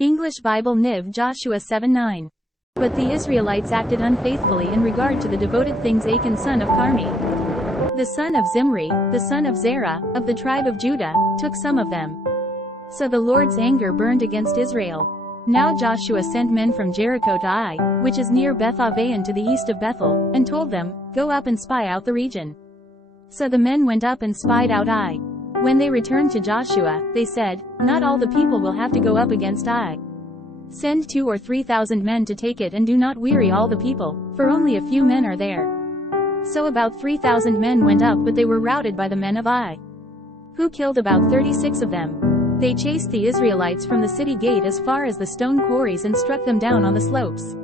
English Bible NIV Joshua 7:9. But the Israelites acted unfaithfully in regard to the devoted things. Achan son of Carmi, the son of Zimri, the son of Zerah, of the tribe of Judah, took some of them. So the Lord's anger burned against Israel. Now Joshua sent men from Jericho to Ai, which is near Beth-aven to the east of Bethel, and told them, "Go up and spy out the region." So the men went up and spied out Ai. When they returned to Joshua, they said, "Not all the people will have to go up against Ai. Send 2,000 or 3,000 men to take it, and do not weary all the people, for only a few men are there." So about 3,000 men went up, but they were routed by the men of Ai, who killed about 36 of them. They chased the Israelites from the city gate as far as the stone quarries and struck them down on the slopes.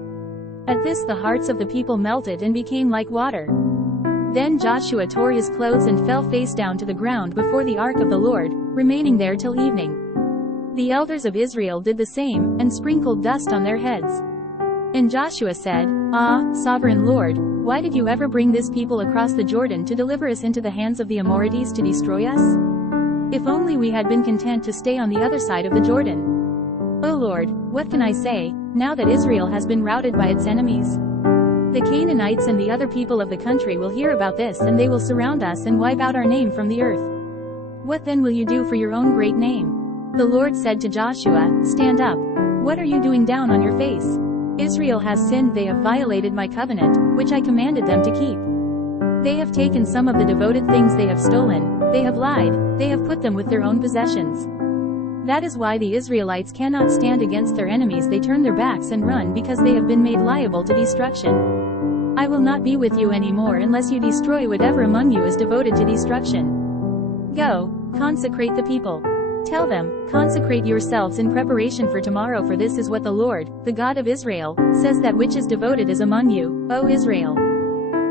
At this the hearts of the people melted and became like water. Then Joshua tore his clothes and fell face down to the ground before the ark of the Lord, remaining there till evening. The elders of Israel did the same, and sprinkled dust on their heads. And Joshua said, "Ah, sovereign Lord, why did you ever bring this people across the Jordan to deliver us into the hands of the Amorites to destroy us? If only we had been content to stay on the other side of the Jordan. O Lord, what can I say, now that Israel has been routed by its enemies? The Canaanites and the other people of the country will hear about this, and they will surround us and wipe out our name from the earth. What then will you do for your own great name?" The Lord said to Joshua, "Stand up. What are you doing down on your face? Israel has sinned. They have violated my covenant, which I commanded them to keep. They have taken some of the devoted things, they have stolen, they have lied, they have put them with their own possessions. That is why the Israelites cannot stand against their enemies. They turn their backs and run because they have been made liable to destruction. I will not be with you anymore unless you destroy whatever among you is devoted to destruction. Go, consecrate the people. Tell them, consecrate yourselves in preparation for tomorrow, for this is what the Lord, the God of Israel, says, that which is devoted is among you, O Israel.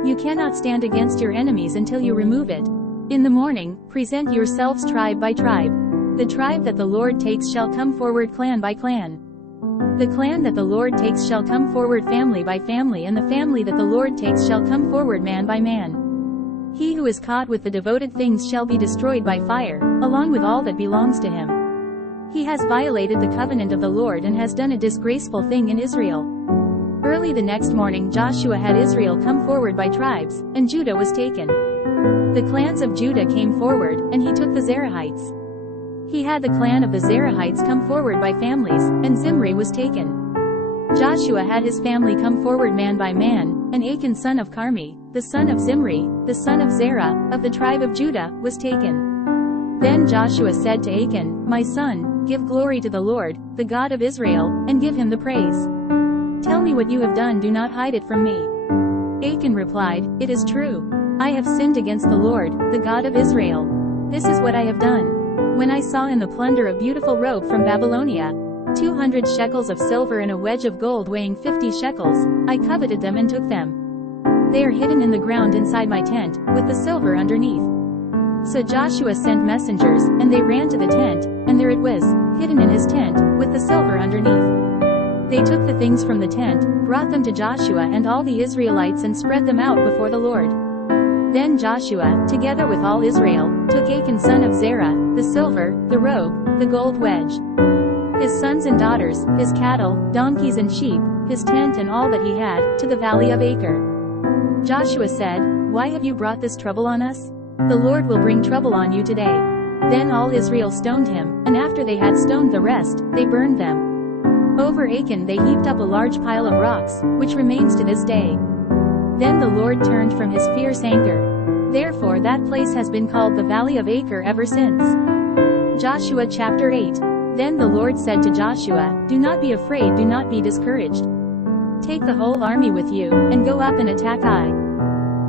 You cannot stand against your enemies until you remove it. In the morning, present yourselves tribe by tribe. The tribe that the Lord takes shall come forward clan by clan. The clan that the Lord takes shall come forward family by family, and the family that the Lord takes shall come forward man by man. He who is caught with the devoted things shall be destroyed by fire, along with all that belongs to him. He has violated the covenant of the Lord and has done a disgraceful thing in Israel. Early the next morning Joshua had Israel come forward by tribes, and Judah was taken. The clans of Judah came forward, and he took the Zerahites. He had the clan of the Zerahites come forward by families, and Zimri was taken. Joshua had his family come forward man by man, and Achan son of Carmi, the son of Zimri, the son of Zerah, of the tribe of Judah, was taken. Then Joshua said to Achan, "My son, give glory to the Lord, the God of Israel, and give him the praise. Tell me what you have done, do not hide it from me." Achan replied, "It is true. I have sinned against the Lord, the God of Israel. This is what I have done. When I saw in the plunder a beautiful robe from Babylonia, 200 shekels of silver and a wedge of gold weighing 50 shekels, I coveted them and took them. They are hidden in the ground inside my tent, with the silver underneath." So Joshua sent messengers, and they ran to the tent, and there it was, hidden in his tent, with the silver underneath. They took the things from the tent, brought them to Joshua and all the Israelites, and spread them out before the Lord. Then Joshua, together with all Israel, took Achan son of Zerah, the silver, the robe, the gold wedge, his sons and daughters, his cattle, donkeys and sheep, his tent and all that he had, to the valley of Achor. Joshua said, "Why have you brought this trouble on us? The Lord will bring trouble on you today." Then all Israel stoned him, and after they had stoned the rest, they burned them. Over Achan they heaped up a large pile of rocks, which remains to this day. Then the Lord turned from his fierce anger. Therefore that place has been called the Valley of Achor ever since. Joshua chapter 8. Then the Lord said to Joshua, "Do not be afraid, do not be discouraged. Take the whole army with you, and go up and attack Ai.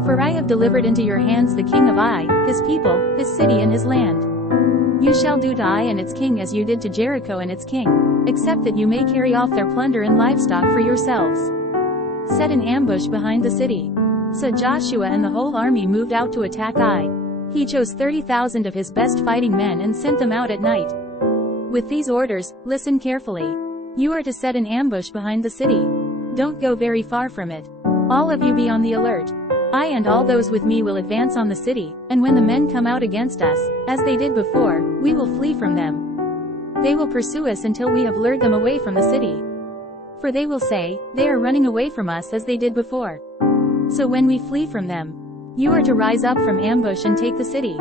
For I have delivered into your hands the king of Ai, his people, his city and his land. You shall do to Ai and its king as you did to Jericho and its king, except that you may carry off their plunder and livestock for yourselves. Set an ambush behind the city." So Joshua and the whole army moved out to attack Ai. He chose 30,000 of his best fighting men and sent them out at night. With these orders, listen carefully. You are to set an ambush behind the city. Don't go very far from it. All of you be on the alert. I and all those with me will advance on the city, and when the men come out against us, as they did before, we will flee from them. They will pursue us until we have lured them away from the city. For they will say, they are running away from us as they did before. So when we flee from them, you are to rise up from ambush and take the city.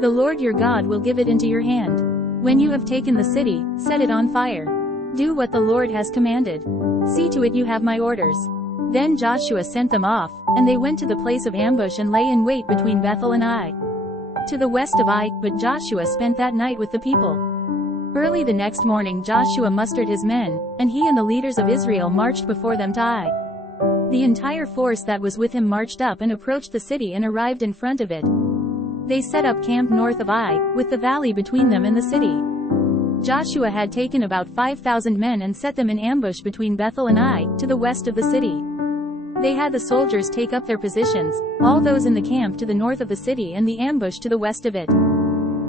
The Lord your God will give it into your hand. When you have taken the city, set it on fire. Do what the Lord has commanded. See to it you have my orders. Then Joshua sent them off, and they went to the place of ambush and lay in wait between Bethel and Ai, to the west of Ai, but Joshua spent that night with the people. Early the next morning Joshua mustered his men, and he and the leaders of Israel marched before them to Ai. The entire force that was with him marched up and approached the city and arrived in front of it. They set up camp north of Ai, with the valley between them and the city. Joshua had taken about 5,000 men and set them in ambush between Bethel and Ai, to the west of the city. They had the soldiers take up their positions, all those in the camp to the north of the city and the ambush to the west of it.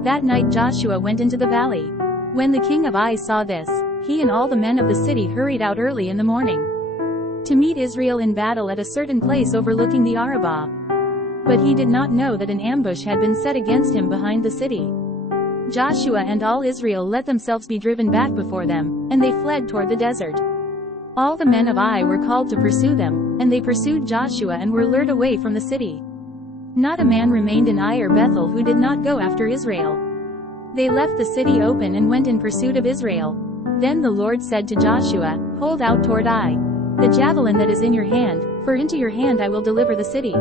That night Joshua went into the valley. When the king of Ai saw this, he and all the men of the city hurried out early in the morning to meet Israel in battle at a certain place overlooking the Arabah. But he did not know that an ambush had been set against him behind the city. Joshua and all Israel let themselves be driven back before them, and they fled toward the desert. All the men of Ai were called to pursue them, and they pursued Joshua and were lured away from the city. Not a man remained in Ai or Bethel who did not go after Israel. They left the city open and went in pursuit of Israel. Then the Lord said to Joshua, "Hold out toward Ai the javelin that is in your hand, for into your hand I will deliver the city."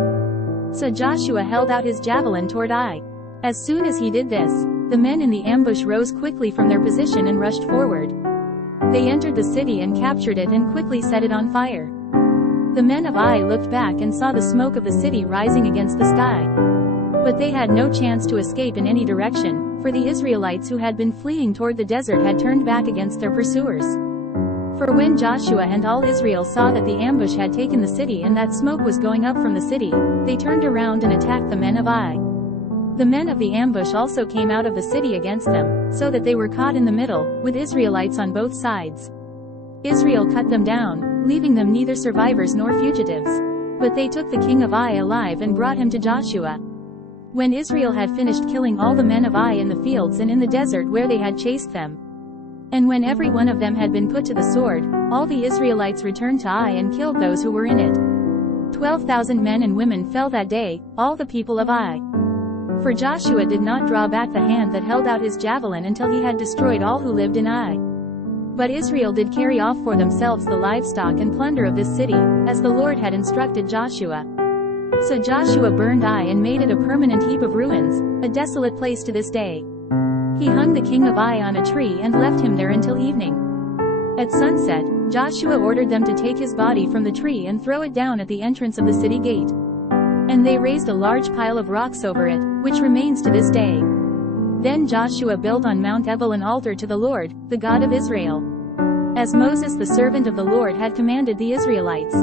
So Joshua held out his javelin toward Ai. As soon as he did this, the men in the ambush rose quickly from their position and rushed forward. They entered the city and captured it and quickly set it on fire. The men of Ai looked back and saw the smoke of the city rising against the sky. But they had no chance to escape in any direction, for the Israelites who had been fleeing toward the desert had turned back against their pursuers. For when Joshua and all Israel saw that the ambush had taken the city and that smoke was going up from the city, they turned around and attacked the men of Ai. The men of the ambush also came out of the city against them, so that they were caught in the middle, with Israelites on both sides. Israel cut them down, leaving them neither survivors nor fugitives. But they took the king of Ai alive and brought him to Joshua. When Israel had finished killing all the men of Ai in the fields and in the desert where they had chased them, and when every one of them had been put to the sword, all the Israelites returned to Ai and killed those who were in it. 12,000 men and women fell that day, all the people of Ai. For Joshua did not draw back the hand that held out his javelin until he had destroyed all who lived in Ai. But Israel did carry off for themselves the livestock and plunder of this city, as the Lord had instructed Joshua. So Joshua burned Ai and made it a permanent heap of ruins, a desolate place to this day. He hung the king of Ai on a tree and left him there until evening. At sunset, Joshua ordered them to take his body from the tree and throw it down at the entrance of the city gate. And they raised a large pile of rocks over it, which remains to this day. Then Joshua built on Mount Ebal an altar to the Lord, the God of Israel, as Moses the servant of the Lord had commanded the Israelites.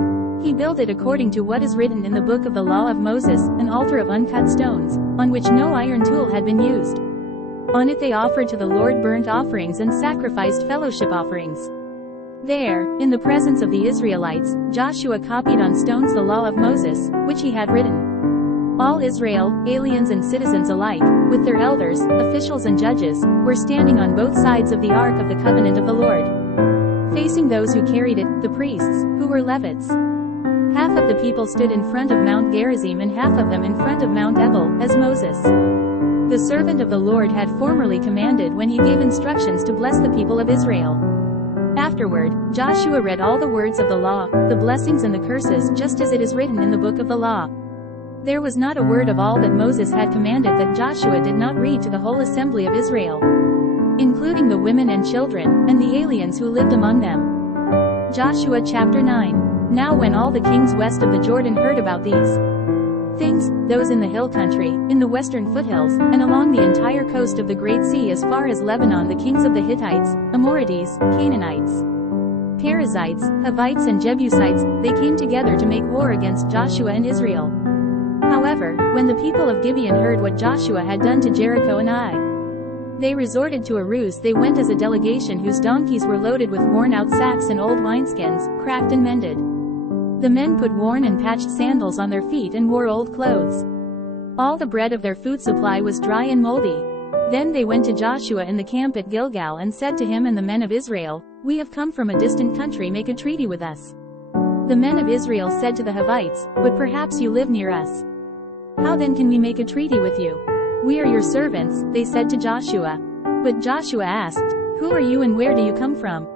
He built it according to what is written in the book of the law of Moses, an altar of uncut stones, on which no iron tool had been used. On it they offered to the Lord burnt offerings and sacrificed fellowship offerings. There, in the presence of the Israelites, Joshua copied on stones the law of Moses, which he had written. All Israel, aliens and citizens alike, with their elders, officials and judges, were standing on both sides of the Ark of the Covenant of the Lord, facing those who carried it, the priests, who were Levites. Half of the people stood in front of Mount Gerizim and half of them in front of Mount Ebal, as Moses, the servant of the Lord, had formerly commanded when he gave instructions to bless the people of Israel. Afterward, Joshua read all the words of the law, the blessings and the curses, just as it is written in the book of the law. There was not a word of all that Moses had commanded that Joshua did not read to the whole assembly of Israel, including the women and children, and the aliens who lived among them. Joshua chapter 9. Now when all the kings west of the Jordan heard about these things, those in the hill country, in the western foothills, and along the entire coast of the Great Sea as far as Lebanon, the kings of the Hittites, Amorites, Canaanites, Perizzites, Hivites and Jebusites, they came together to make war against Joshua and Israel. However, when the people of Gibeon heard what Joshua had done to Jericho and Ai, they resorted to a ruse. They went as a delegation whose donkeys were loaded with worn-out sacks and old wineskins, cracked and mended. The men put worn and patched sandals on their feet and wore old clothes. All the bread of their food supply was dry and moldy. Then they went to Joshua in the camp at Gilgal and said to him and the men of Israel, "We have come from a distant country, make a treaty with us." The men of Israel said to the Hivites, "But perhaps you live near us. How then can we make a treaty with you? We are your servants," they said to Joshua. But Joshua asked, "Who are you and where do you come from?"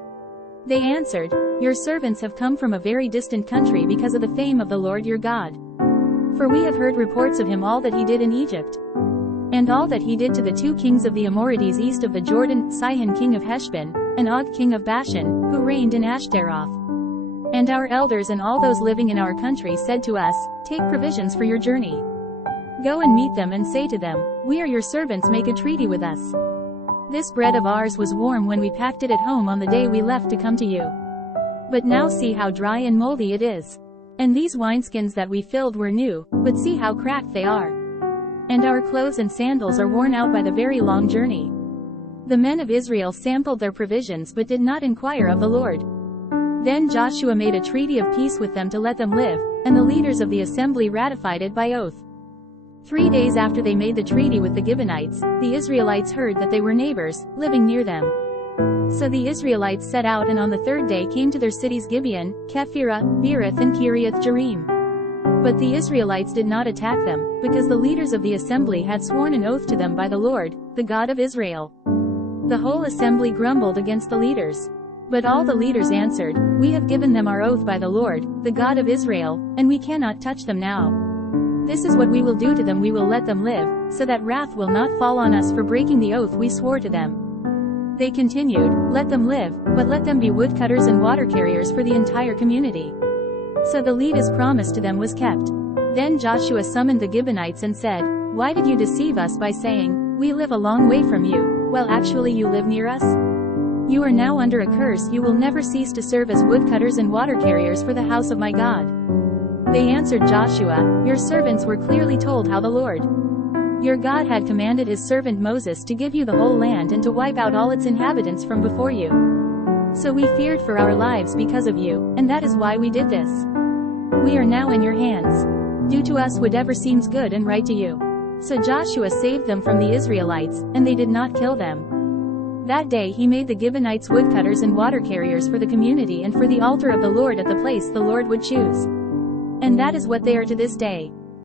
They answered, "Your servants have come from a very distant country because of the fame of the Lord your God. For we have heard reports of him, all that he did in Egypt, and all that he did to the 2 kings of the Amorites east of the Jordan, Sihon king of Heshbon, and Og king of Bashan, who reigned in Ashtaroth. And our elders and all those living in our country said to us, 'Take provisions for your journey. Go and meet them and say to them, "We are your servants, make a treaty with us." This bread of ours was warm when we packed it at home on the day we left to come to you. But now see how dry and moldy it is. And these wineskins that we filled were new, but see how cracked they are. And our clothes and sandals are worn out by the very long journey." The men of Israel sampled their provisions but did not inquire of the Lord. Then Joshua made a treaty of peace with them to let them live, and the leaders of the assembly ratified it by oath. 3 days after they made the treaty with the Gibeonites, the Israelites heard that they were neighbors, living near them. So the Israelites set out and on the 3rd day came to their cities Gibeon, Kephirah, Beeroth and Kiriath Jearim. But the Israelites did not attack them, because the leaders of the assembly had sworn an oath to them by the Lord, the God of Israel. The whole assembly grumbled against the leaders. But all the leaders answered, "We have given them our oath by the Lord, the God of Israel, and we cannot touch them now. This is what we will do to them, we will let them live, so that wrath will not fall on us for breaking the oath we swore to them." They continued, "Let them live, but let them be woodcutters and water carriers for the entire community." So the lead as promised to them was kept. Then Joshua summoned the Gibeonites and said, "Why did you deceive us by saying, 'We live a long way from you,' while actually you live near us? You are now under a curse, you will never cease to serve as woodcutters and water carriers for the house of my God." They answered Joshua, "Your servants were clearly told how the Lord your God had commanded his servant Moses to give you the whole land and to wipe out all its inhabitants from before you. So we feared for our lives because of you, and that is why we did this. We are now in your hands. Do to us whatever seems good and right to you." So Joshua saved them from the Israelites, and they did not kill them. That day he made the Gibeonites woodcutters and water carriers for the community and for the altar of the Lord at the place the Lord would choose. And that is what they are to this day.